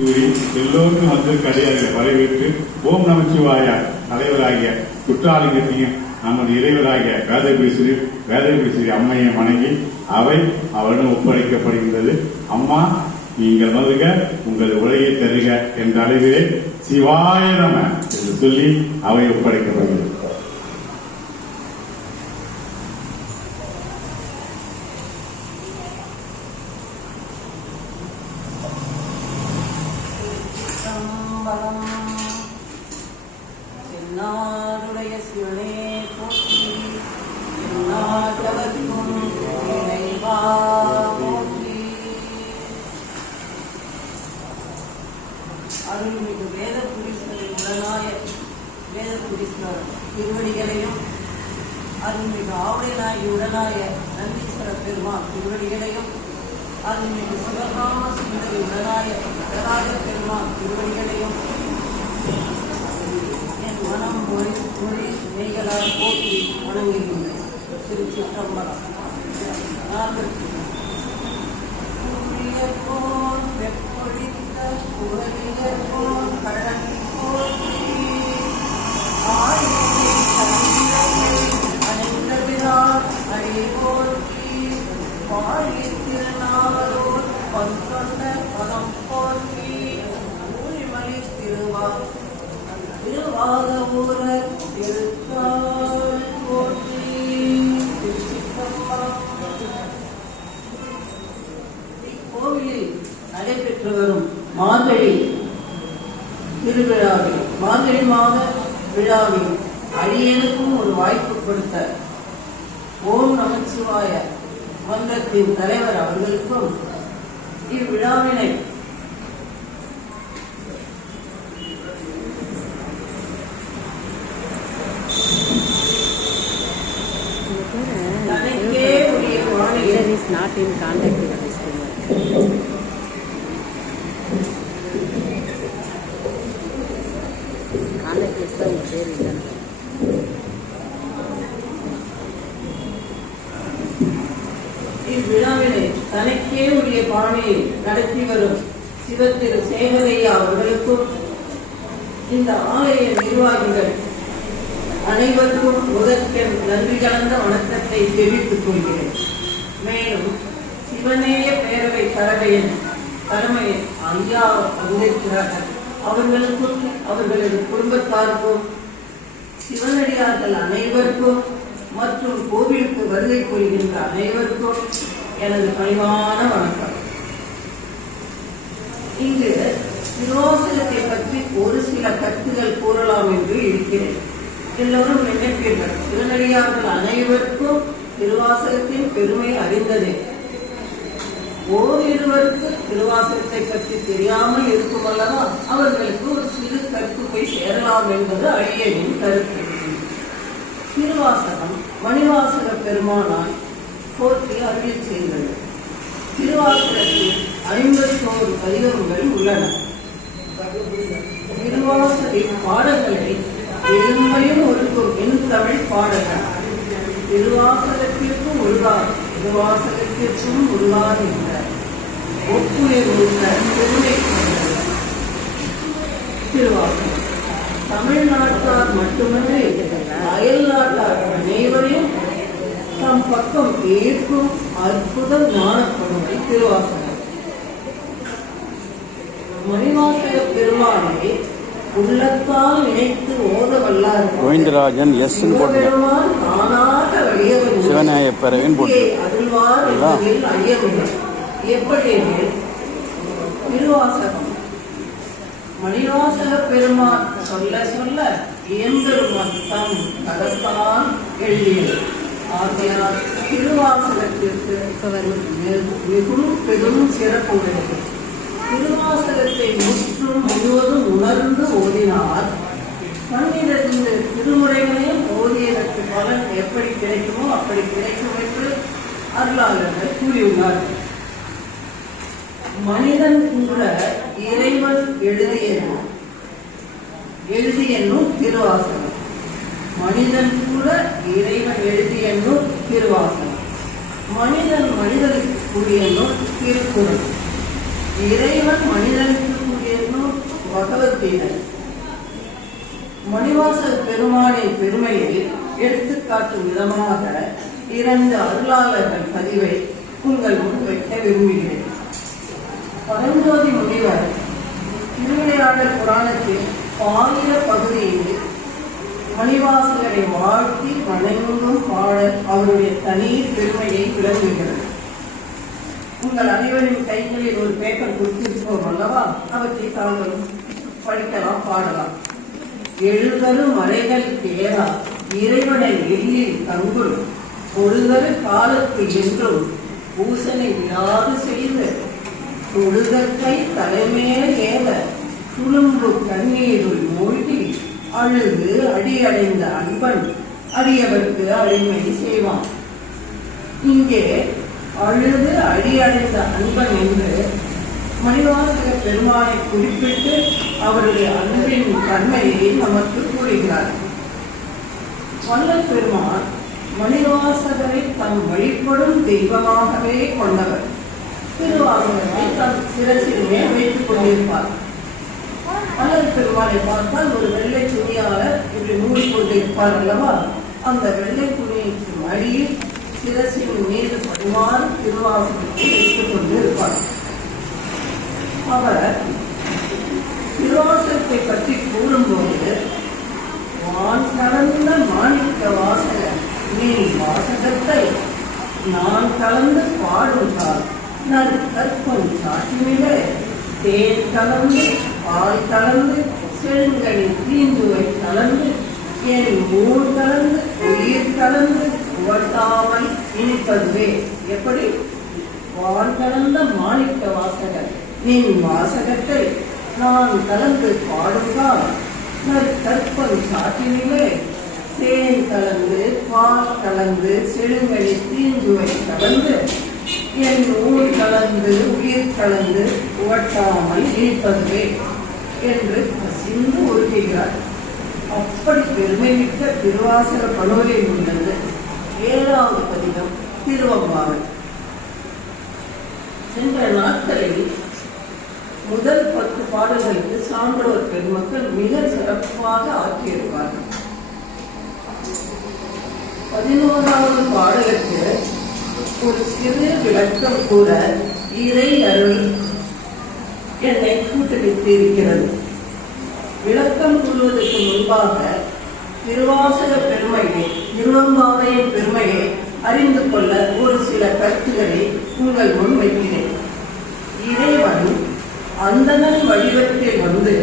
கூறி எல்லோருக்கும் வந்து கடையாக வரவேற்று ஓம் நமச்சிவாய தலைவராகிய குற்றாலிங்கத்தையும் நமது இறைவராகிய வேதபுரீஸ்வரி அம்மையை வணங்கி அவை அவரிடம் ஒப்படைக்கப்படுகின்றது. அம்மா, நீங்கள் வருக, உங்கள் உரையை தருக என்ற அளவிலே சிவாய நம என்று சொல்லி அவை ஒப்படைக்கப்படுகிறது. என்னாருடைய சிவனே போற்றி, எந்நாட்டவர்க்கும் இறைவா போற்றி. அருள்மிகு வேதபுரீஸ்வரர் உடனாய வேதபுரீஸ்வரர் திருவடிகளையும், அருள்மிகு ஆவுடைநாயகி உடனாய நந்தீஸ்வர பெருமாள் திருவடிகளையும், அருள்மிகு சிவகாம சுந்தரி உடனாய நடராஜ பெருமாள் திருவடிகளையும் என் மனம் மொழி நெய்களால் போற்றி வணங்குகின்றேன். திருச்சிற்றம்பலம். போல் வெப்பொழித்த புகழியர் போல் கடல் போற்றி, அணிந்தவிரார் அடி போற்றி, வாழி திருநாளோர் பந்தொண்ட பதம் போற்றி, ஊழிமணி திருவாகூரர் திருத்தாள் போற்றி. இக்கோவிலில் நடைபெற்று வரும் மார்கழி திருவிழாவில், மார்கழி மாத விழாவில் அடியனுக்கும் ஒரு வாய்ப்பு கொடுத்த ஓம் நமச்சிவாய மன்றத்தின் தலைவர் அவர்களுக்கும் இவ்விழாவினை is not in contact with this thing. Contact is the reason. இவ்விழாவினை தனக்கே உரிய பாணியில் நடத்தி வரும் சிவத்திரு சேகரையா அவர்களுக்கும் இந்த ஆலய நிர்வாகிகள் அனைவருக்கும் முதற்கண் நன்றி கலந்த வணக்கத்தை தெரிவித்துக் கொள்கிறேன். மேலும் சிவநேய பேரவை தலைமையின் ஐயா அம்பேத்கர் அவர்களுக்கும் அவர்களது குடும்பத்தாருக்கும் சிவனடியார்கள் அனைவருக்கும் மற்றும் கோவிலுக்கு வருகை புரிகின்ற அனைவருக்கும் எனது பணிவான வணக்கம். இங்கு திருவாசகத்தை பற்றி ஒரு சில கருத்துகள் கூறலாம் என்று இருக்கிறேன். எல்லோரும் நினைப்பீர்கள், சிவனடியார்கள் அனைவருக்கும் திருவாசகத்தின் பெருமை அறிந்ததே. ஓரிருவருக்கு திருவாசகத்தை பற்றி தெரியாமல் இருக்கும் அல்லவா, அவர்களுக்கு ஒரு சிறு கருத்து போய் சேரலாம் என்பது அடியனின் கருத்து. திருவாசகம் மணிவாசக பெருமானால் போற்றி அருள் செய்தது. திருவாசகத்தில் 51 பதிகங்கள் உள்ளன. திருவாசகத்தின் பாடல்களை எளிமையும் ஒழுக்கும் என் தமிழ் பாடல்கள். திருவாசகத்திற்கும் முருகார், திருவாசகத்திற்கும் முருகார் என்ற ஒப்புயர் உள்ள பெருமை திருவாசகம் தமிழ்நாட்டார் மட்டுமன்றி அயல் நாட்டார் அனைவரையும் தம் பக்கம் ஏற்கும் அற்புத ஞானப்படுமை திருவாசகம். மணிவாசக பெருமானை உள்ளத்தால் நினைத்து ஓத வல்லார் கோவிந்தராஜன் எஸ் பெருமான் தானாக வழியவர் சிவநாய பறவையின் அருள்வார் என்பதில் ஐயமில்லை. எப்படி திருவாசகம் மணிவாசக பெருமான் சொல்ல சொல்ல இயந்தரும் தம் கடத்தான் எழுதியது. ஆகையால் திருவாசகத்திற்கு மிகவும் பெரும் சிறப்பு உள்ளது. திருவாசகத்தை முழுவதும் உணர்ந்து ஓதினார். 12 திருமுறைகளையும் ஓதியதற்கு பலன் எப்படி கிடைக்குமோ அப்படி கிடைக்கும் என்று அருளாளர்கள் கூறியுள்ளார்கள். மனிதன் கூட இறைவன் எழுதிய நூல் திருவாசகம். மனிதன் கூட இறைவன் எழுதிய நூல் திருவாசகம். மனிதனுக்கு கூடிய நூல் திருக்குறள். இறைவன் மனிதனுக்கு கூடிய குடும்பத்தினர் மணிவாசல் பெருமானின் பெருமையை எடுத்துக்காட்டும் விதமாக 2 அருளாளர்கள் பதிவை உங்கள் முன் வைக்க விரும்புகிறேன். பரஞ்சோதி முனிவர் திருவிளையாடல் புராணத்தில் பாயிர பகுதியில் மணிவாசகரை வாழ்த்தி வணங்கும் பாடல் அவருடைய தனி பெருமையை விளங்குகிறது. உங்கள் அனைவரின் கைகளில் ஒரு பேப்பர் கொடுத்திருப்போம் அல்லவா? அவற்றை தாங்கள் படிக்கலாம், பாடலாம். எழுதரு மலைகள் தேரா இறைவனை எண்ணில் தங்குள் பொழுதரு காலத்து என்றும் பூசனை விடாது செய்து தொழுதற்கை தலைமையில் ஏவ துளும்பு கண்ணீருள் மூழ்கி அழுது அடியடைந்த அன்பன் அடியவர்க்கு அடிமை செய்வான். இங்கே அழுது அடியடைந்த அன்பன் என்று மணிவாசக பெருமானை குறிப்பிட்டு அவருடைய அன்பின் தன்மையை நமக்கு கூறுகிறார். வள்ளல் பெருமான் மணிவாசகரை தம் வழிபடும் தெய்வமாகவே கொண்டவர். திருவாசகரை தம் சிரசின் மேல் வைத்துக் கொண்டிருப்பார். வள்ளல் பெருமானை பார்த்தால் ஒரு வெள்ளை துணியால இப்படி மூடிக்கொண்டிருப்பார் அல்லவா? அந்த வெள்ளை துணிக்கு அடியில் சிரசின் மீது படுமாறு திருவாசகத்தை வைத்துக் கொண்டிருப்பார். அவர் திருவாசகத்தை பற்றி கூறும்போது, வான் கலந்த மாணிக்க வாசகர் நீ வாசகத்தை நான் கலந்து பாடுங்கால் நறு கற்பம் சாட்டினிலே தேன் கலந்து பால் கலந்து செழுங்கனி தீந்துவை கலந்து என் ஊர் கலந்து உயிர் கலந்து உவட்டாமல் இனிப்பதுவே. எப்படி? வான் கலந்த மாணிக்க வாசகர் நின் வாசகத்தை நான் கலந்து பாடுங்கால் நறு கற்பம் சாட்டினிலே தேன் கலந்து பால் கலந்து செழுங்கனி தீந்துவை கலந்து என் ஊர் கலந்து உயிர் கலந்து உவட்டாமல் இனிப்பதுவே என்று கசிந்து உருகுகிறார். அப்படி பெருமைமிக்க திருவாசக பணுவலில் உள்ளது 7வது பதிகம் திருவம்பாவை. சென்ற நாட்களில் முதல் 10 பாடல்களுக்கு சான்றோர் பெருமக்கள் மிக சிறப்பாக ஆக்கியிருப்பார்கள். 11வது பாடலுக்கு ஒரு சிறு விளக்கம் கூற இறை அருள் என்னை கூட்டுவித்து இருக்கிறது. விளக்கம் கூறுவதற்கு முன்பாக திருவாசக பெருமையை, திருவம்பாவையின் பெருமையை அறிந்து கொள்ள ஒரு சில கருத்துக்களை உங்கள் முன் வைக்கிறேன். இறைவன் அந்தணன் வடிவத்தில் வந்து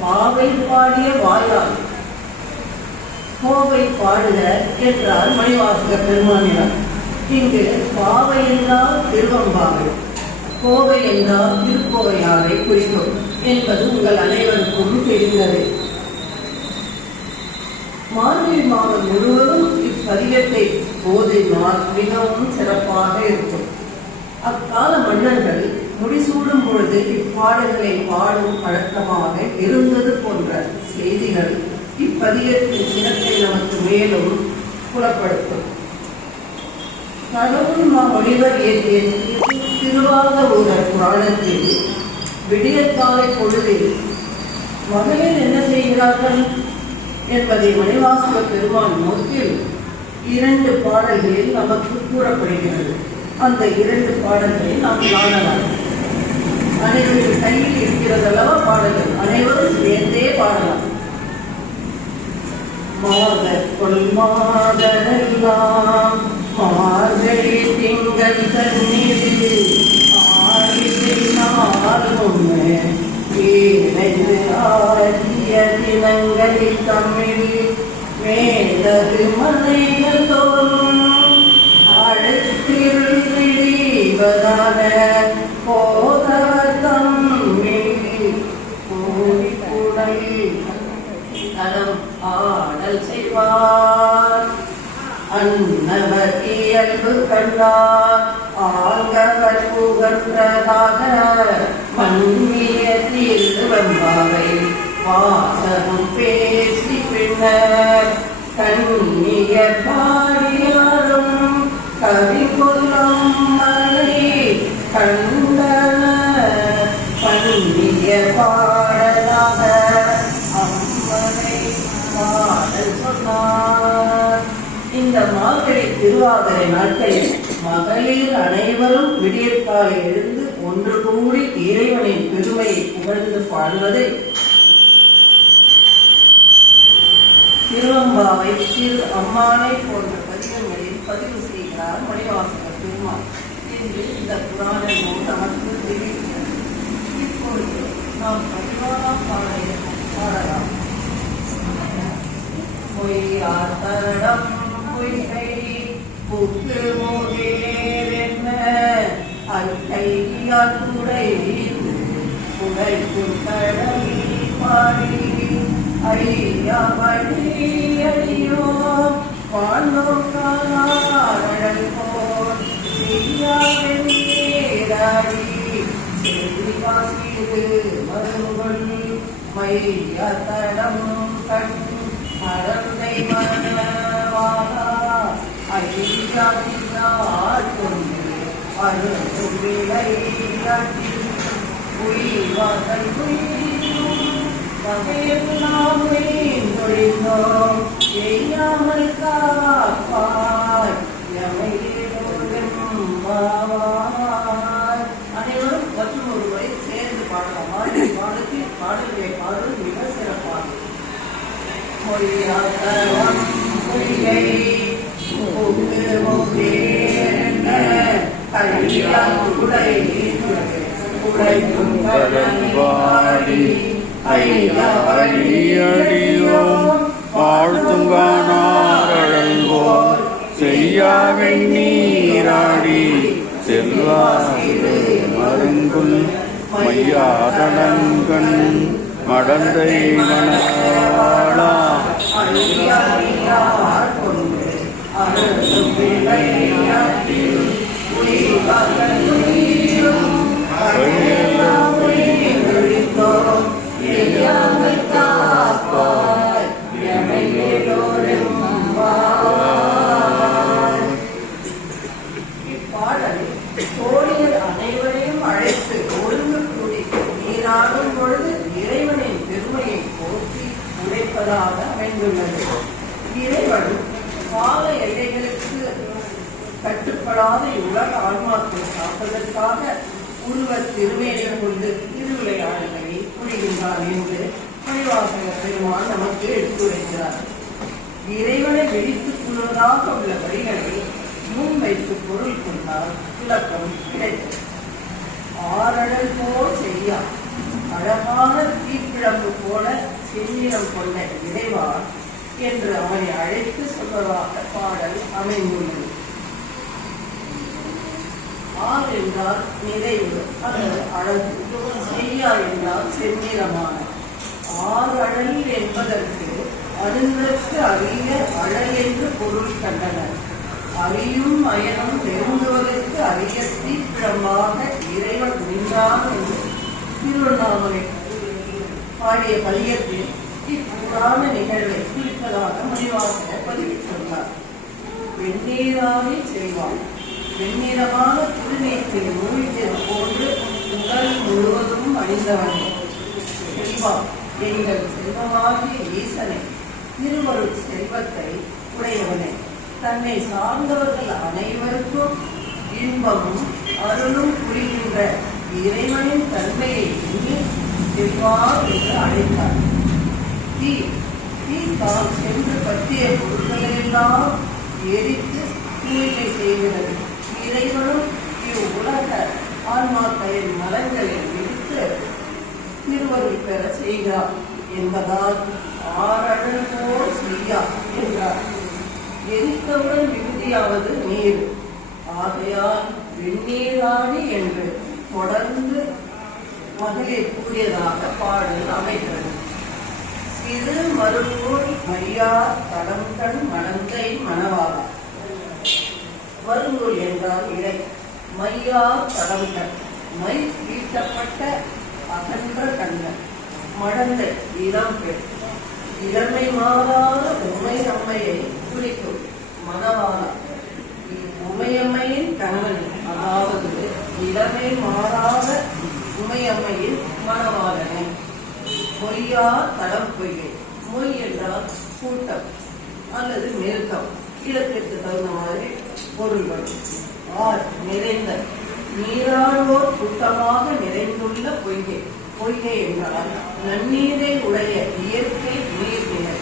பாவை பாடிய வாயால் கோவை பாடுக என்றார் மணிவாசக பெருமானியார். இங்கு பாவை என்றால் திருவம்பாவை, கோவை என்றால் திருக்கோவையாரை குறிக்கும் என்பது உங்கள் அனைவருக்கும் தெரிந்தது. மார்கழி மாதம் முழுவதும் இப்பதிகத்தை போதினால் மிகவும் சிறப்பாக இருக்கும். அக்கால மன்னர்கள் முடிசூடும் பொழுது இப்பாடல்களை பாடும் பழக்கமாக இருந்தது போன்ற செய்திகள் இப்பதிகத்தின் சிறப்பை நமக்கு மேலும் புலப்படுத்தும். கடவுள் மாமொழிவர் ஏற்றிய திருவாதவூரர் புராணத்தில் விடியற்காலை பொழுதில் மகளிர் என்ன செய்கிறார்கள் என்பதை மணிவாசக பெருமான் நோக்கில் 2 பாடல்களில் நமக்கு கூறப்படுகிறது. அந்த 2 பாடல்களை நாம் காணலாம். அனைவரும் கையில் இருக்கிறதல்லவா பாடல்கள், அனைவரும் சேர்ந்தே பாடலாம். மாதற்கொள் மாதரெல்லாம் மார்கழி திங்கள் தண்ணீர் ஆடியை நாளும் ஏழைந்து ஆடிய தினங்களில் தமிழ் மேலது மலைகள் தோறும் அழைத்தில் விடிவதான போதவர் தம்மில் கூடிக்குடல் தனம் ஆடல் செய்வார். அன்னவர் இயல்பு கண்டார் ஆங்கவர் புகன்றதாக மன்னிய திருவம்பாவை வாசகம் பேசி பின்னர் கண்ணிய பாடியாரும் கவி கொல்லும் மலை கண்ட பண்ணிய பாடலாக சொன்னார். இந்த மார்கழி திருவாதிரை நாட்களில் மகளிர் அனைவரும் விடியற்காலை எழுந்து ஒன்று கூடி இறைவனின் பெருமையை புகழ்ந்து பாடுவதை திருவம்பாவை, திரு அம்மானை போன்ற பதிகங்களில் பதிவு செய்கிறார் மணிவாசகர் பெருமாள். இன்று இந்த புராண நூல் நமக்கு தெரிவிக்கிறது. இப்பொழுது நாம் பதிவாக பாடலாம். பொய்யாத்தடம் பொய்கை புக்கு மோகேரென்ன அல்கையாத்துடை உடைக்கும் கடல் பாடி ஐயா வழி அடியோ வாழ்நோக்காரடல் போல் செய்யாடி செல்வாசிது மருங்கள் மையத்தடம் கண் மறந்தை மனவாளா ஐயாத்தினார் கொண்டு அருள் விளையாட்டி உயிர்வாதல் உயிரும் வகையெல்லாம் நொழிந்தோம் செய்யாமல் காப்பாய் எமையோடும் பாவாய். அனைவரும் மற்றும் ஒருவரை சேர்ந்து பாடலாமா? பாடல்களை பாடுவது மிக சிறப்பாகும். பொய்யாத்தடம் பொய்கை புக்கு மோகேரென்ன கையாத்துடை உடைக்கும் கடல் பாடி ஐயா வழியடியோம் வாழ்த்துங்கானாரழல்வோம் செய்யா வெண்ணீராடி செல்வாசிடு மருங்குல் மையாதடங்கண் மடந்தை மணவாளா கொண்டு அருள் விளையாட்டி உயிர்வாதல் உயிரும் வகையெல்லாம் நொழிந்தோம் செய்யாமல் காப்பாய் எமையோடும் பாவாய். இப்பாடலில் தோழியர் அனைவரையும் அழைத்து ஒழுங்கு கூடி நீராடும் பொழுது இறைவனின் பெருமையை போற்றி உடைப்பதாக அமைந்துள்ளது. இறைவன் கால எல்லைகளுக்கு கட்டுப்படாத உலக ஆன்மாக்களை காப்பதற்காக உருவ திருமேனி கொண்டு திருவிளையாடல்களை புரிகின்றார் என்று மணிவாசகர் பெருமாள் நமக்கு எடுத்துரைக்கிறார். இறைவனை வெடித்துக் கொள்வதாக உள்ள வரிகளை முன்வைத்து பொருள் கொண்டால் விளக்கம் கிடைத்தது. ஆரடல் போல் செய்யா அழகான தீப்பிழம்பு போல செந்நிறம் கொண்ட இறைவா என்று அவனை அழைத்து சொல்வதாக பாடல் அமைந்துள்ளது. ஆர் என்றால் நிறைவு அல்லது அழகு, செய்யா என்றால் செந்நிறமான. ஆர் அழல் என்பதற்கு அருந்தற்கு அறிய அழல் என்று பொருள் கண்டனர். அறியும் அயனும் நெருங்குவதற்கு அறிய தீப்பிழம்பாக இறைவன் நின்றான் என்று திருவண்ணாமலை பாடிய பதியத்தில் இப்புராண நிகழ்வை குறிப்பதாக மணிவாசகர் பதிவிட்டுள்ளார். வெந்நீராணி செய்வான் வெண்ணிறமான திருநீற்றை மூழ்கியது போன்று உடல் முழுவதும் அணிந்தவனே செல்வா, எங்கள் செல்வமாகிய ஈசனை, திருவருட் செல்வத்தை உடையவனே, தன்னை சார்ந்தவர்கள் அனைவருக்கும் இன்பமும் அருளும் புரிகின்ற இறைவனின் தன்மையை எண்ணி செல்வா என்று அழைத்தார். தீ தான் சென்று பற்றிய பொருட்களெல்லாம் எரித்து தூய்மை செய்கிறது. இறைவனும் இவ்வுலக ஆன்மாக்களின் மலங்களை விடுத்து திருவருள் பெற செய்கிறார் என்பதால் ஆரடல் போல் செய்யா என்றார். எரித்தவுடன் விகுதியாவது நீர். ஆகையால் வெந்நீராணி என்று தொடர்ந்து மகளிர் கூறியதாக பாடல் அமைகிறது. சிறு மருங்கோள் மையா தடம் கண் மணந்தை மணவாளா. மருங்கோல் என்றால் இலை, மையா தடம் கண் மை ஈட்டப்பட்ட அகன்ற கண்ணன், மடந்தை இளம் பெண், இளமை மாறாத உமையம்மையை குறிக்கும் மணவாளா. உமையம்மையின் கணவன், அதாவது இளமை மாறாத உமையம்மையின் மணவாளனை. பொய்யா தடம் பொய்யை. மொய் என்றால் கூட்டம், அல்லது நெருக்கம், இடத்திற்கு தகுந்த மாதிரி பொருள் வரும். ஆர் நிறைந்த, நீராடுவோர் கூட்டமாக நிறைந்துள்ள பொய்கை. பொய்கை என்றால் நன்னீரை உடைய இயற்கை நீர்நிலை.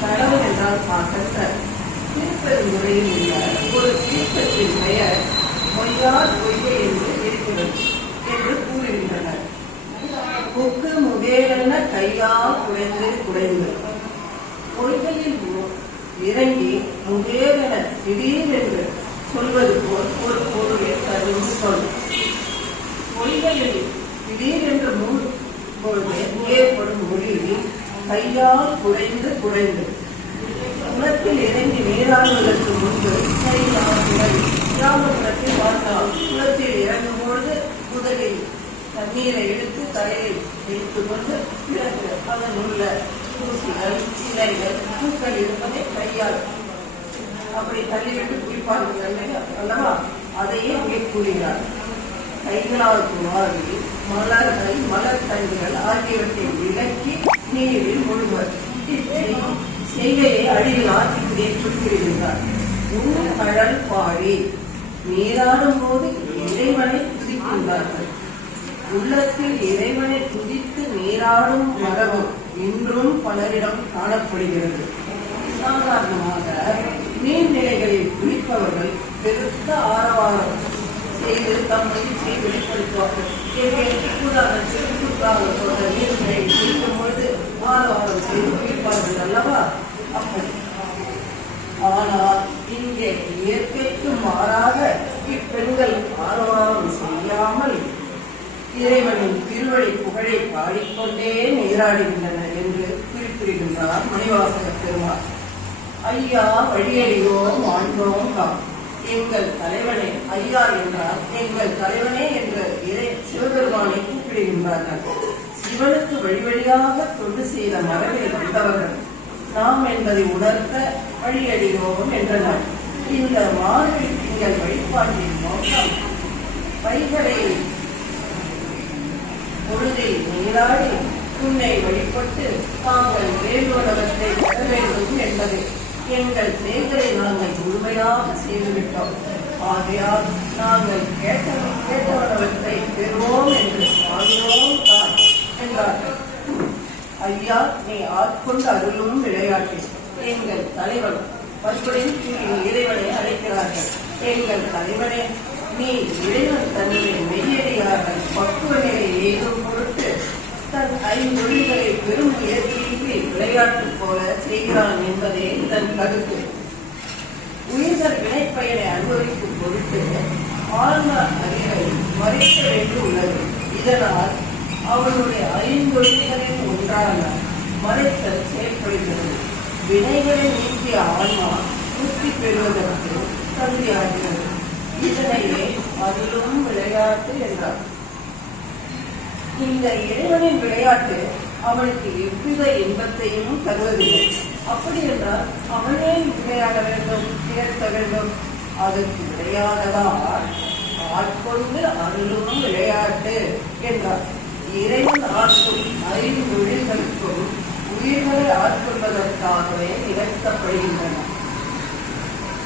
கடவுள் என்றால் காட்டற்ற. திருப்பெருந்துறையில் உள்ள ஒரு தீர்த்தத்தின் பெயர் பொய்யார் பொய்கை என்று இருக்கிறது என்று கூறுகின்றனர். கொக்கு முகேரென கையால் குடைந்து குடைந்து. பொய்கையில் இறங்கி முகேரென திடீரென்று சொல்வது போல் ஒரு பொருளை தரும் சொல். பொய்கையில் திடீரென்று பொழுது ஏற்படும் மொழி கையால் குடைந்து குடைந்து. குளத்தில் இறங்கி நீராடுவதற்கு முன்பு கையால் குடைந்து. கிராமப்புறத்தில் பார்த்தால் குளத்தில் இறங்கும் பொழுது முதலில் தண்ணீரை எடுத்து தலையை வைத்துக் கொண்டு பிறகு அதன் உள்ள தூசிகள், இலைகள், பூக்கள் இருப்பதை கையால் அப்படி தள்ளிவிட்டு குளிப்பார்கள் அல்லவா? அதையே இங்கே கூறுகிறார். கைகளால் குமாரி மலர்கள், மலர் தண்டுகள் ஆகியவற்றை விலக்கி நீரில் முழுவர். செய்கையை அடியில் ஆற்றிலே குறிப்பிடுகின்றார். கடல் பாடி நீராடும் போது இறைவனை துதிக்கின்றார்கள். உள்ளத்தில் இறைவனை துதித்து நீராடும் மரபு இன்றும் பலரிடம் காணப்படுகிறது. சாதாரணமாக நீர்நிலைகளில் குளிப்பவர்கள் பெருத்த ஆரவாரம் செய்து தம் மகிழ்ச்சியை வெளிப்படுத்துவார்கள். சுற்றுலாவோட நீர்நிலையில் குளிக்கும் பொழுது ஆரவாரம் செய்து குளிப்பார்கள் அல்லவா? அப்படி. ஆனால் இங்கே இயற்கைக்கு மாறாக இப்பெண்கள் ஆரவாரம் செய்யாமல் இறைவனின் திருவடி புகழை பாடிக்கொண்டே நீராடுகின்றனர் என்று குறிப்பிடுகின்றார் மணிவாசக பெருமாள். ஐயா வழியடியோம் வாழ்ந்தோம் காம். எங்கள் தலைவனே, ஐயா என்றால் எங்கள் தலைவனே என்று சிவபெருமானை கூப்பிடுகின்றார்கள். சிவனுக்கு வழி வழியாக தொண்டு செய்த மரபில் வந்தவர்கள் நாம் என்பதை உணர்த்த வழியடியோம் என்றனர். இந்த மார்பில் எங்கள் வழிபாட்டின் நோக்கம் வைகளை பொழுதில் நீராடி உன்னை வழிபட்டு தாங்கள் வேண்டுவனவற்றை பெற வேண்டும் என்பது. எங்கள் செயல்களை நாங்கள் முழுமையாக செய்துவிட்டோம். ஆகையால் நாங்கள் கேட்டவனவற்றை பெறுவோம் என்று வாழ்கிறோம் தான் என்றார்கள். ஐயா, நீ ஆட்கொண்டு அருளும் விளையாட்டு. எங்கள் தலைவன் மறுபடியும் இறைவனை அழைக்கிறார்கள். எங்கள் தலைவனே, நீ இறைவன் தன்னுடைய மெய்யடியார்கள் பக்குவ நிலை ஏதும் பொருட்டு தன் ஐந்தொழில்களை பெரும் முயற்சியின்றி விளையாட்டு போல செய்கிறான் என்பதே இதன் கருத்து. உயிர்கள் வினைப்பயனை அனுபவிக்கும் பொருட்டு ஆழ்ந்த அறிவை மறைக்க வேண்டும் உள்ளது. இதனால் அவனுடைய ஐந்தொழில்களில் ஒன்றான மறைத்தல் செயல்படுகிறது. வினைகளை நீக்கிய ஆன்மா முக்தி பெறுவதற்கு தகுதியாகிறது. இதனையே அதிலும் விளையாட்டு என்றார். இந்த இறைவனின் விளையாட்டு அவனுக்கு எவ்வித இன்பத்தையும் தருவதில்லை. அப்படி என்றால் அவனே விளையாட வேண்டும், கேட்க வேண்டும். அதற்கு விளையாடலாம் ஆட்கொண்டு அருளும் விளையாட்டு என்றார். இறைவன் ஆட்கும் ஐந்தொழில்களுக்கும் உயிர்களை ஆட்கொள்வதற்காகவே நிகழ்த்தப்படுகின்றன.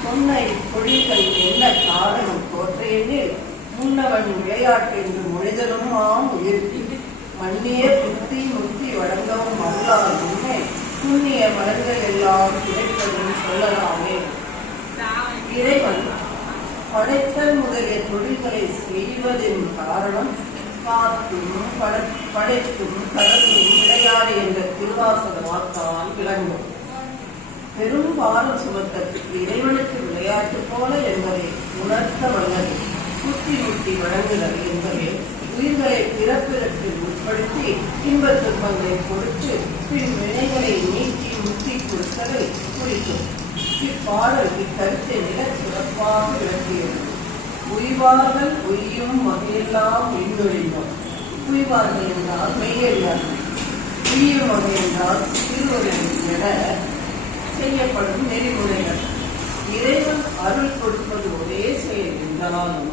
சொன்ன இப்பொழில்கள் என்ன காரணம் தோற்றையெனில் முன்னவன் விளையாட்டு என்று மொழிதலும் உயிர்த்தி மண்ணிய புத்தி முக்தி வழங்கவும் அருளால் முன்னே புண்ணிய மலங்கள் எல்லாம் கிடைப்பதும் சொல்லலாமே. இறைவன் படைத்தல் முதலிய தொழில்களை செய்வதின் காரணம் காத்தும் படைத்தும் கடந்தும் விளையாடு என்ற திருவாசக வாக்கால் விளங்கும். பெரும் பாரம் சுமத்த இறைவனுக்கு விளையாட்டு போல என்பதை உணர்த்த வல்லது. முத்தி முத்தி வழங்குதல் என்பதை உயிர்களை பிறப்பிற்கு உட்படுத்தி இன்பத் துன்பங்களை கொடுத்து பின் வினைகளை நீக்கி முக்தி கொடுத்ததை குறிக்கும். இப்பாடல் இக்கருத்தை மிக சிறப்பாக விளக்கியது. உய்வார்கள் உய்யும் வகையெல்லாம் உய்ந்தொழிந்தோம். உய்வார்கள் என்றால் மெய்யறியார்கள், உய்யும் வகை என்றால் திருவருள் என செய்யப்படும் நெறிமுறைகள். இறைவன் அருள் கொடுப்பது ஒரே செயல் என்றாலும்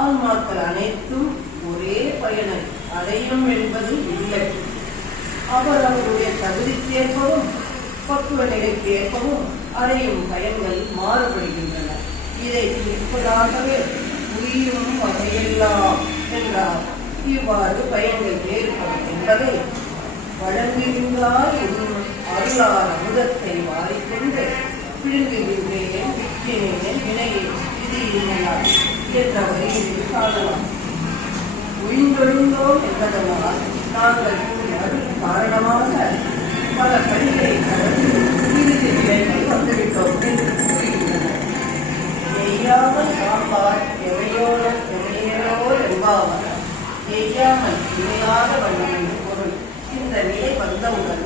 ஆன்மாக்கள் அனைத்தும் ஒரே பயனை அடையும் என்பது இல்லை. அவர் அவருடைய தகுதிக்கேற்பவும் பக்குவ நிலைக்கு ஏற்பவும் அடையும் பயன்கள் மாறுபடுகின்றன. இதை இருப்பதாகவே உயிரும் வகையெல்லாம் என்றார். இவ்வாறு பயன்கள் வேறுபடும் என்பதை வழங்குகின்றார் என்னும் அருளார் அமுதத்தை வாரிக்கொண்டு பிழுங்குகின்றேன் விற்கினேன் வினையை இது இல்லையார் என்ற வரியில் காணலாம். உயிர்ந்தொழுந்தோம் என்பதனால் நாங்கள் அருள் காரணமாக பல பணிகளை கடந்து இறுதி நிலைக்கு வந்துவிட்டோம் என்று கூறுகின்றனர். எய்யாமல் காப்பார் எவையோர் என்பாவர் எய்யாமல் இணையாத வண்ணம் என்று பொருள். இந்த நிலை வந்தவுடன்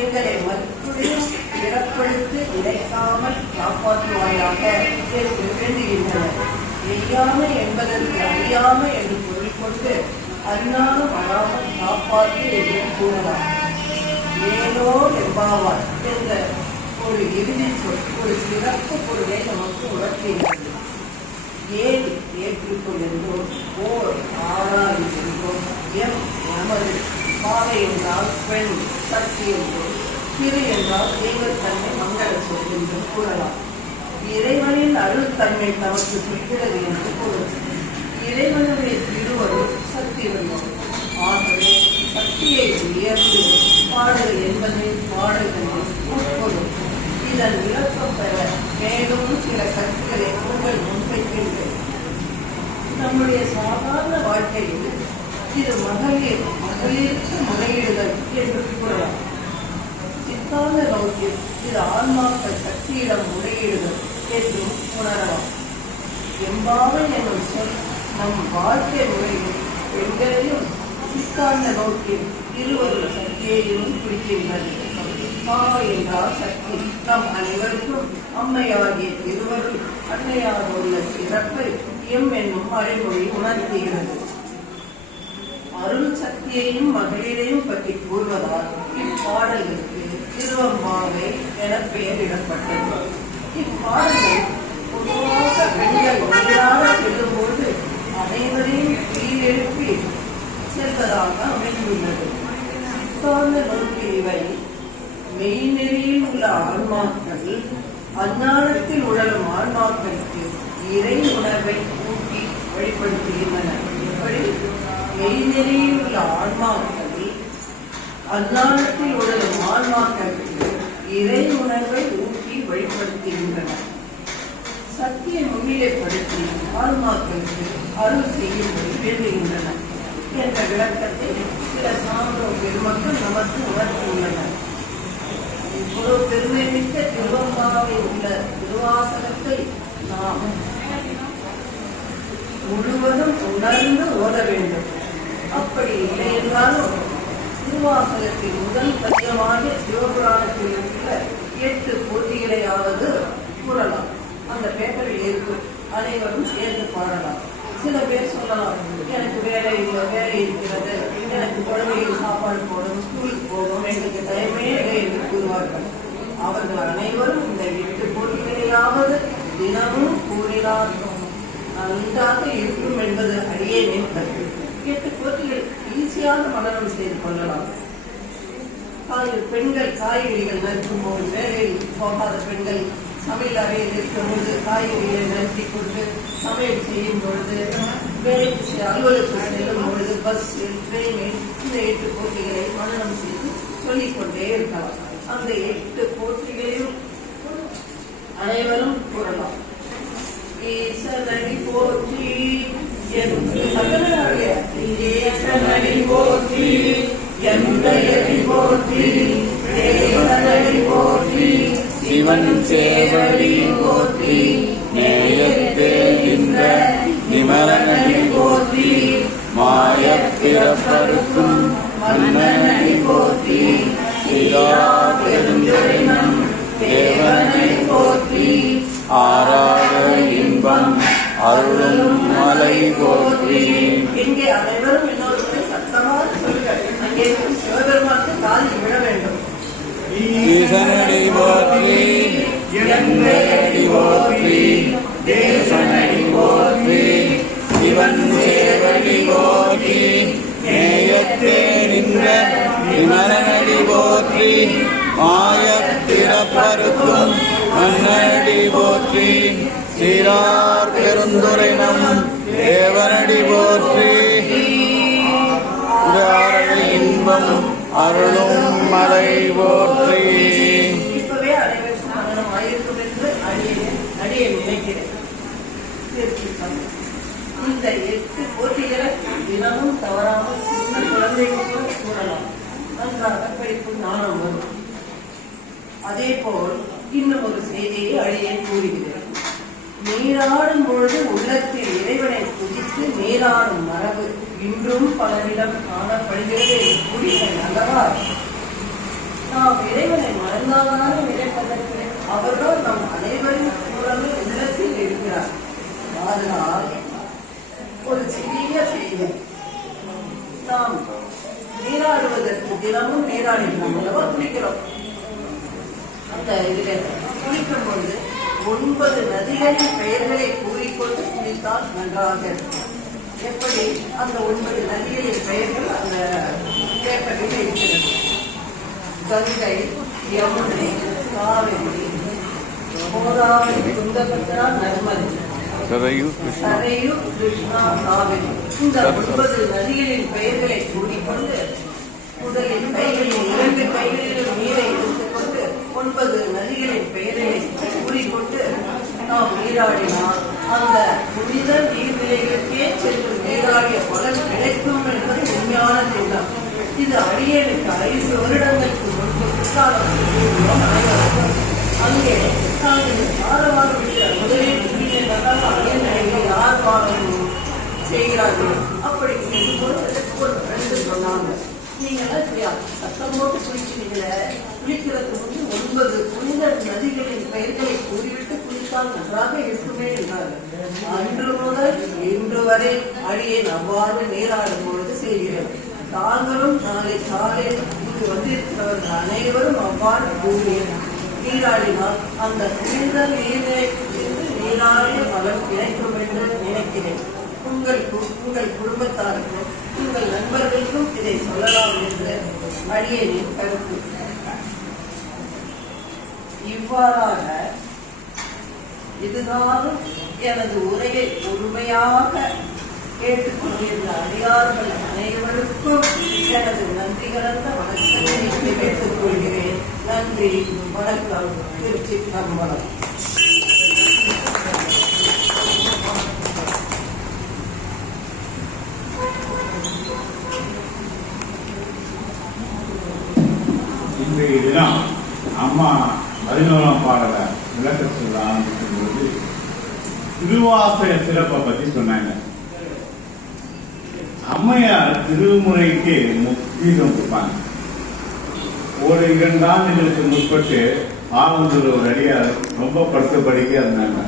எங்களை மறுபடியும் பிறப்படுத்தி நினைக்காமல் காப்பாற்றுவாயாக என்று வேண்டுகின்றனர். எய்யாமை என்பதற்கு அறியாமை என்று பொருள் கொண்டு அறியாமல் வராமல் காப்பாற்று என்று கூறலாம். ஏனோ எம்பாவார் என்ற ஒரு இறுதி சொல் ஒரு சிறப்பு பொருளை நமக்கு உணர்த்துகிறது. ஏன் ஏற்றுக்கொள்கின்றோம், ஓர் ஆராய்கின்றோம், எம் எமது பாவை என்றால் பெண் சக்தி என்றும், திரு என்றால் தெய்வத்தன்மை மங்கள சொல் என்றும் கூறலாம். இறைவனின் அருள் தன்மை நமக்கு சொல்கிறது என்று பொருள். இறைவனுடைய திருவருள் சக்தி வரும். ஆகவே சக்தியை உயர்ந்து பாடல் என்பது பாடல்களின் உட்பொருள். இதன் விளக்கம் பெற மேலும் சில கருத்துக்களை உங்கள் முன்வைக்கின்றேன். நம்முடைய சாதாரண வாழ்க்கையில் இது மகளிருக்கு முறையிடுதல் என்று கூறலாம். சித்தாந்த நோக்கில் இது ஆன்மாக்கள் சக்தியிடம் முறையிடுதல் என்றும் உணரலாம். எம்பாவை என்னும் சொல் நம் வாழ்க்கை முறையில் பெண்களையும் சித்தாந்த நோக்கில் இருவரும் சக்தியையும் குறிக்கின்றது. என்றால் சக்தி நம் அனைவருக்கும் அம்மையாகிய திருவருள் அன்னையாக உள்ள சிறப்பை எம் என்னும் அறிமொழி உணர்த்துகிறது. அருள் சக்தியையும் மகளிரையும் பற்றி கூறுவதால் இப்பாடலுக்கு திருவம்பாவை என பெயரிடப்பட்டது. இப்பாடலில் பொதுவாக பெண்கள் ஒன்றாக செல்லும்போது அனைவரையும் கீழெழுப்பி செல்வதாக அமைந்துள்ளது. சித்தாந்த நோக்கில் இவை மெய்நெறியில் உள்ள ஆன்மாக்கள் அஞ்ஞானத்தில் உழலும் ஆன்மாக்களுக்கு இறை உணர்வை ஊட்டி வழிபடுத்துகின்றன. இப்படி மெய்நெறியில் உள்ள ஆன்மாக்கள் அஞ்ஞானத்தில் உழலும் ஆன்மாக்களுக்கு இறை உணர்வை ஊட்டி வழிபடுத்துகின்றன. சக்தியை முன்னிலைப்படுத்தி ஆன்மாக்களுக்கு அருள் செய்யும்படி வேண்டுகின்றன என்ற விளக்கத்தை சில சான்றோர் பெருமக்கள் நமக்கு உணர்த்தியுள்ளனர். இவ்வளவு பெருமை மிக்க திருவம்பாவில் உள்ள திருவாசகத்தை நாம் முழுவதும் உணர்ந்து ஓத வேண்டும். அப்படி இல்லை என்றாலும் திருவாசகத்தின் முதல் பதியமாக சிவபுராணத்தில் உள்ள 8 போட்டிகளையாவது கூறலாம். அந்த பேப்பரில் இருக்கும், அனைவரும் சேர்ந்து பாடலாம். சில பேர் சொல்லலாம், எனக்கு வேலை இல்லை, வேலை இருக்கிறது, எனக்கு குழந்தைகள் சாப்பாடு போடும், ஸ்கூலுக்கு போகும், எங்களுக்கு டைமே இல்லை என்று கூறுவார்கள். அவர்கள் அனைவரும் இந்த 8 போட்டிகளையாவது தினமும் கூறினால் நன்றாக இருக்கும் என்பது அடியே நினைத்தது. 8 போட்டிகள் ஈஸியாக மனநம் செய்து கொள்ளலாம். பெண்கள் காய்கறிகள் நறுக்கும் போது, வேலையில் போகாத பெண்கள் சமையல் அறையில் இருக்கும் பொழுது காய்கறிகளை நறுக்கி கொண்டு சமையல் செய்யும் பொழுது, வேலைக்கு அலுவலகத்துக்கு செல்லும் பொழுது, பஸ்ஸில் ட்ரெயினில் இந்த 8 போட்டிகளை மனநம் செய்து சொல்லிக்கொண்டே இருக்கலாம். அந்த 8 போட்டிகளையும் அனைவரும் கூறலாம். ஈசனடி போற்றி ஈசனடி போற்றி எந்தையடி போற்றி தேவனடி போற்றி சிவன் சேவடி போற்றி நேயத்தே இந்த நிமலனடி போற்றி மாயப் பிறப்பருக்கும் மன்னனடி போற்றி சிரா பெருந்தெறினம் தேவனை போற்றி ஆராத இன்பம் அருளும் மலை போற்றி. இங்கே அனைவரும் இன்னொரு முறை சத்தமாக சொல்லுங்கள். அங்கே சிவபெருமானுக்கு காலில் விழ வேண்டும். ஈசனடி போற்றி எந்தையடி போற்றி தேசனடி போற்றி சிவன் சேவடி போற்றி நேயத்தே நின்ற விமலனடி போற்றி மாயத்திறப்பருத்தும் மன்னடி போற்றி. சீரார் பெருந்துரை நம் தேவனடி போற்றி. இன்பம் அருளும் மலை போற்றி. இப்பவே அனைவருக்கும் மரணம் ஆயிருக்கும் என்று அடியை நினைக்கிறேன். இந்த 8 போட்டிகளை தினமும் தவறாமல் சின்ன குழந்தைகளுக்கும் கூறலாம். நன்றாக படிப்பு ஞானம் வரும். அதே போல் இன்னும் ஒரு செய்தியை அடியை கூறுகிறேன். நீராடும் பொழுது உள்ளத்தில் இறைவனை துதித்து நீராடும் மரபு இன்றும் பலரிடம் காணப்படுகிறது. அல்லவா? நாம் இறைவனை மறந்தாதான நினைப்பதற்கு அவர்கள் நம் அனைவரின் குரலில் உள்ளத்தில் இருக்கிறார். அதனால் ஒரு சிறிய செய்தி, நாம் நீராடுவதற்கு தினமும் நீராடுகிறோம் அல்லவா, குளிக்கிறோம். அந்த இதில் குளிக்கும் பொழுது 9 நதிகளின் பெயர்களை கூறிக்கொண்டு குளித்தால் நன்றாக இருக்கும். எப்படி அந்த 9 நதிகளின் பெயர்கள் அந்த பேப்பரில் இருக்கிறது. கங்கை, யமுனை, காவிரி, கோதாவரி, துங்கபத்ரா, நர்மதை, சரையு, கிருஷ்ணா, காவிரி. இந்த 9 நதிகளின் பெயர்களை கூறிக்கொண்டு முதலில் கைகளில் 2 கைகளிலும் நீரை எடுத்துக்கொண்டு 9 நதிகளின் பெயர்களை கூறிக்கொண்டு நாம் நீராடினால் அந்த புனித நீர்நிலைகளுக்கே சென்று நீராடிய பலன் கிடைக்கும் என்பது உண்மையான திட்டம். இது அடியனுக்கு 5 வருடங்களுக்கு முன்பு குற்றாலம் அங்கே நாங்கள் ஆரவாரம் முதலில் அடியனை ஆர்வாரம் செய்கிறார்கள். அப்படி ஒரு ஃப்ரெண்டு சொன்னாங்க, நீங்களாம் சரியா சத்தம் போட்டு குளிக்கிறீங்களே, குளிக்கிறதுக்கு முன்பு 9 புனித நதிகளின் பெயர்களை கூறிவிட்டு குளித்தால் நன்றாக இருக்குமே என்றார்கள். அன்று முதல் இன்று வரை அடியை அவ்வாறு நீராடும் பொழுது செய்கிறது. தாங்களும் நாளை காலையில் இங்கு வந்திருக்கிறவர்கள் அனைவரும் அவ்வாறு கூறிய நீராடினால் அந்த புனித நீரை நீராடிய பலன் கிடைக்கும் என்று நினைக்கிறேன். உங்கள் குடும்பத்தாருக்கும் உங்கள் நண்பர்களுக்கும் இதை சொல்லலாம் என்று அடியேனின் கருத்து. இவ்வாறாக இதுதான் எனது உரையை முழுமையாக கேட்டுக்கொண்டிருந்த அடியார்கள் அனைவருக்கும் எனது நன்றி கலந்த வணக்கத்தை தெரிவித்துக் கொள்கிறேன். நன்றி, வணக்கம். திருச்சிற்றம்பலம். இன்றைய தினம் அம்மா 11ஆம் பாடல விளக்க சொல்ல ஆரம்பிக்கும் போது திருவாசக சிறப்பை பத்தி சொன்னாங்க. அம்மையார் திருமுறைக்கு முக்கியம் கொடுப்பாங்க. ஒரு 2 ஆண்டுகளுக்கு முற்பட்டு ஆவந்தூர் ஒரு அடியார் ரொம்ப படுத்த படிக்க இருந்தாங்க.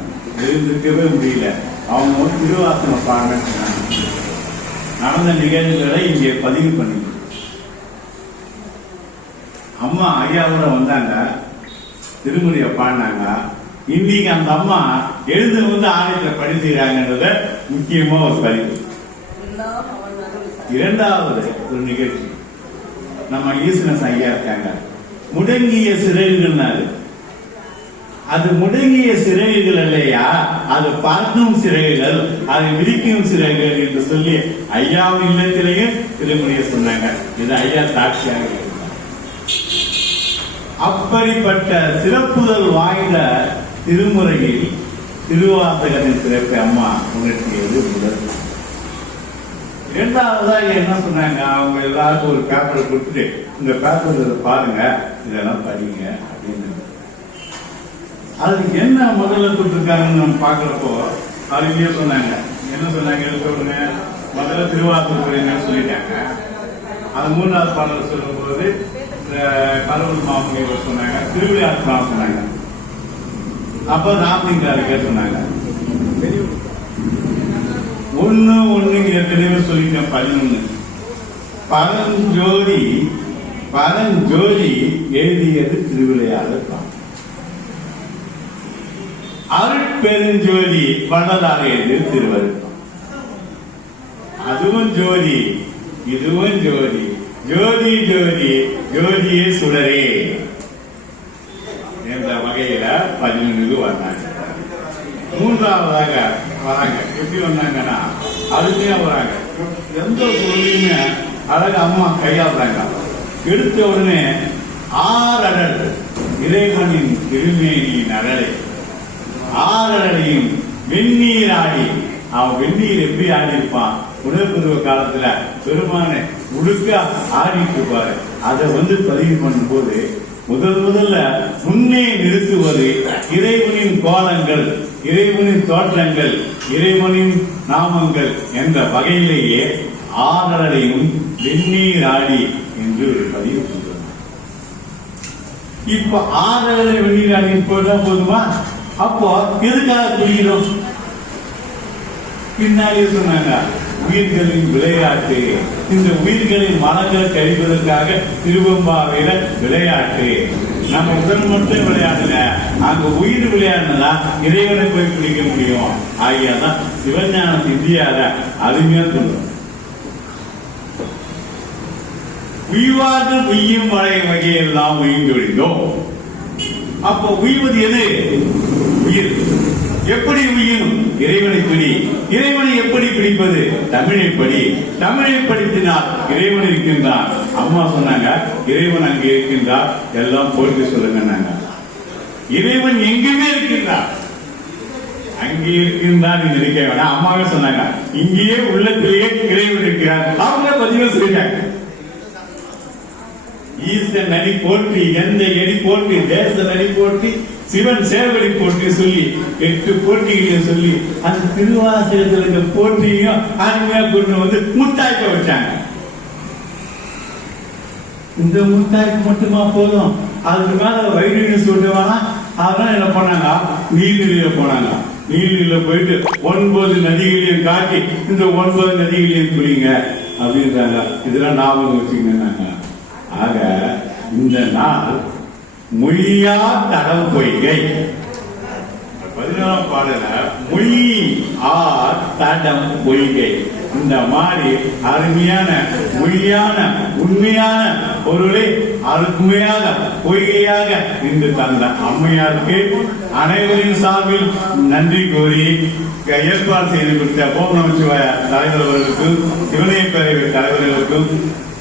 எழுந்திருக்கவே முடியல. அவங்க திருவாசகம் பாடன்னு சொன்னாங்க. நடந்த நிகழ்வுகளை இங்கே பதிவு பண்ணி அம்மா ஐயாவோட வந்தாங்க, திருமுறையை பாடினாங்க. இன்னைக்கு அந்த அம்மா எழுந்து வந்து ஆலயத்தில் பணி செய்யறாங்கன்றத முக்கியமா ஒரு பதிவு. 2வது ஒரு நிகழ்ச்சி, நம்ம ஈஸ்வரன் ஐயா இருக்காங்க. முடங்கிய சிறகுகள்னாரு. அது முடங்கிய சிறகுகள் இல்லையா, அது பார்க்கும் சிறகுகள், அது விரிக்கும் சிறகுகள் என்று சொல்லி ஐயாவின் இல்லத்திலேயும் திருமுறையை சொன்னாங்க. இது ஐயா சாட்சியாக இருந்தார். அப்படிப்பட்ட சிறப்புதல் வாய்ந்த திருமுறையில் திருவாசகத்தின் சிறப்பை அம்மா உணர்த்தியது முதல். 2வதா என்ன சொன்னாங்க, அவங்க எல்லாருக்கும் ஒரு பேப்பரை கொடுத்துட்டு இந்த பேப்பர் பாருங்க, இதெல்லாம் படிங்க அப்படின்னு. அதுக்கு என்ன முதல்ல கொடுத்துருக்காங்கன்னு நம்ம பாக்குறப்போ அதுலயே சொன்னாங்க. என்ன சொன்னாங்க, சொல்லுங்க. முதல்ல திருவாசகம் சொல்லிட்டாங்க. அது 3வது பாடல் சொல்லும் போது கடவுள் மாமுனிவர் சொன்னாங்க, திருவிளையாட்டு சொன்னாங்க. அப்ப ராமலிங்காருக்கு சொன்னாங்க. 1 ஏற்கனவே சொல்லிட்டேன். 11 பரஞ்சோதி எழுதியது திருவிளையாடல். அருட்பெருஞ்சோதி வள்ளலாக எழுதியது திருவருட்பம். அதுவும் ஜோதி, இதுவும் ஜோதி. ஜோதி ஜோதி ஜோதியே சுடரே 11 வந்தாங்க. மூன்றாவதாக வராங்க. எப்படி வந்தாங்கன்னா அதுக்கே வராங்க. எந்த பொருளையுமே அழகு அம்மா கையாளுறாங்க. எடுத்த உடனே ஆறடல் இறைவனின் திருமேனியின் அடலை, ஆறடலையும் வெந்நீர் ஆடி, அவன் வெந்நீர் எப்படி ஆடி இருப்பான், உணர்பருவ காலத்துல பெருமானை முழுக்க ஆடிட்டு இருப்பாரு. அதை பதிவு பண்ணும்போது முதல்ல முன்னே நிறுத்துவது இறைவனின் கோலங்கள், இறைவனின் தோற்றங்கள், இறைவனின் நாமங்கள் என்ற வகையிலேயே ஆறலையும் வெந்நீர் ஆடி என்று பதிவு செய்கிறார். இப்ப ஆறலை வெந்நீர் ஆடி போதான் போதுமா? அப்போ எதுக்காக குடிக்கிறோம்? பின்னாலே சொன்னாங்க உயிர்களின் விளையாட்டு. இந்த உயிர்களின் மனங்களை கழிப்பதற்காக திருவம்பாவையில விளையாட்டு. நம்ம உடல் மட்டும் விளையாடல, அங்க உயிர் விளையாடுனதா இறைவனை போய் பிடிக்க முடியும். ஆகியாதான் சிவஞான சித்தியார அருமையா சொல்றோம். உய்வாது உய்யும் வகையெல்லாம் உயிர்ந்தொழிந்தோம். அப்போ உய்வது எது? உயிர். எப்படி உயிரும்? இறைவனை பிடி. இறைவனை எப்படி பிடிப்பது? தமிழை படி. தமிழை படித்தினால் இறைவன் இருக்கின்றான். அம்மா சொன்னாங்க இறைவன் அங்கே இருக்கின்றார், எல்லாம் போட்டு சொல்லுங்க. இறைவன் எங்குமே இருக்கின்றார், அங்கே இருக்கின்றான் நினைக்க வேண்டாம். அம்மாவே சொன்னாங்க இங்கேயே உள்ளத்திலேயே இறைவன் இருக்கிறார். அவங்க பதிவு சொல்லிட்டாங்க. ஈசன் அடி போற்றி, எந்த எடி போற்றி, தேசன் அடி போற்றி, சிவன் சேவடி போற்றி சொல்லி 8 போட்டிகளையும் சொல்லி அந்த திருவாசகத்துல போட்டியும் அருமையா கொண்டு முத்தாய்க்க வச்சாங்க. இந்த முத்தாய்க்கு மட்டுமா போதும்? அதுக்கு மேல வைரீன்னு சொல்லுவானா? அதெல்லாம் என்ன பண்ணாங்க, நீர்நிலையில போனாங்க. நீர்நிலையில போயிட்டு 9 நதிகளையும் காட்டி இந்த 9 நதிகளையும் குடிங்க அப்படின்றாங்க. இதெல்லாம் ஞாபகம் வச்சுக்கங்க. ஆக இந்த நாள் மொழியா தடம் பொய்கை 11ஆம் பாடல மொழி ஆர் தடம் பொய்கை. இந்த மாதிரி அருமையான மொழியான உண்மையான பொருளை அருமையாக பொய்கையாக இன்று தந்த அம்மையாருக்கு அனைவரின் சார்பில் நன்றி கூறி ஏற்பாடு செய்து கொடுத்த ஓம் நமச்சிவாய தலைவர் அவர்களுக்கும் சிவனைய பேரவை தலைவர்களுக்கும்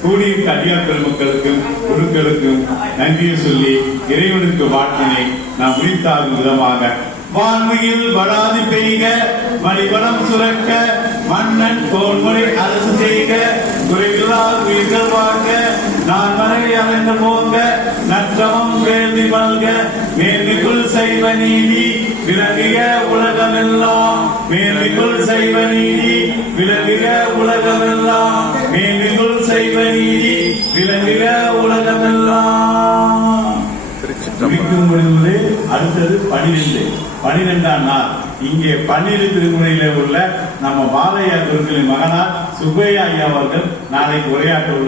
கூடியிருக்க அடியார் பெருமக்களுக்கும் குருக்களுக்கும் நன்றியை சொல்லி இறைவனுக்கு வாழ்த்தினை நாம் முடித்தாகும் விதமாக வான்மையில் வராது பெய்க, மணிவளம் சுரக்க, மன்னன் கோன்முறை அரசு செய்க, குறைவில்லா உயிர்கள் வாழ்க, நான் மனைவி அமைந்து போங்க, நற்றமம் வேள்வி மல்க, மேன்மைக்குள் செய்வ நீதி விளங்குக உலகமெல்லாம், மேன்மைக்குள் செய்வ நீதி விளங்குக உலகமெல்லாம், மேன்மைக்குள் செய்வ நீதி விளங்குக உலகமெல்லாம். அடுத்தது 12ஆம் நாள். இங்கே 12 திருமுறையில உள்ள நம்ம பாலையா குருக்களின் மகனார் சுப்பையா ஐயா அவர்கள் நாளைக்கு உரையாற்ற உள்ளார்.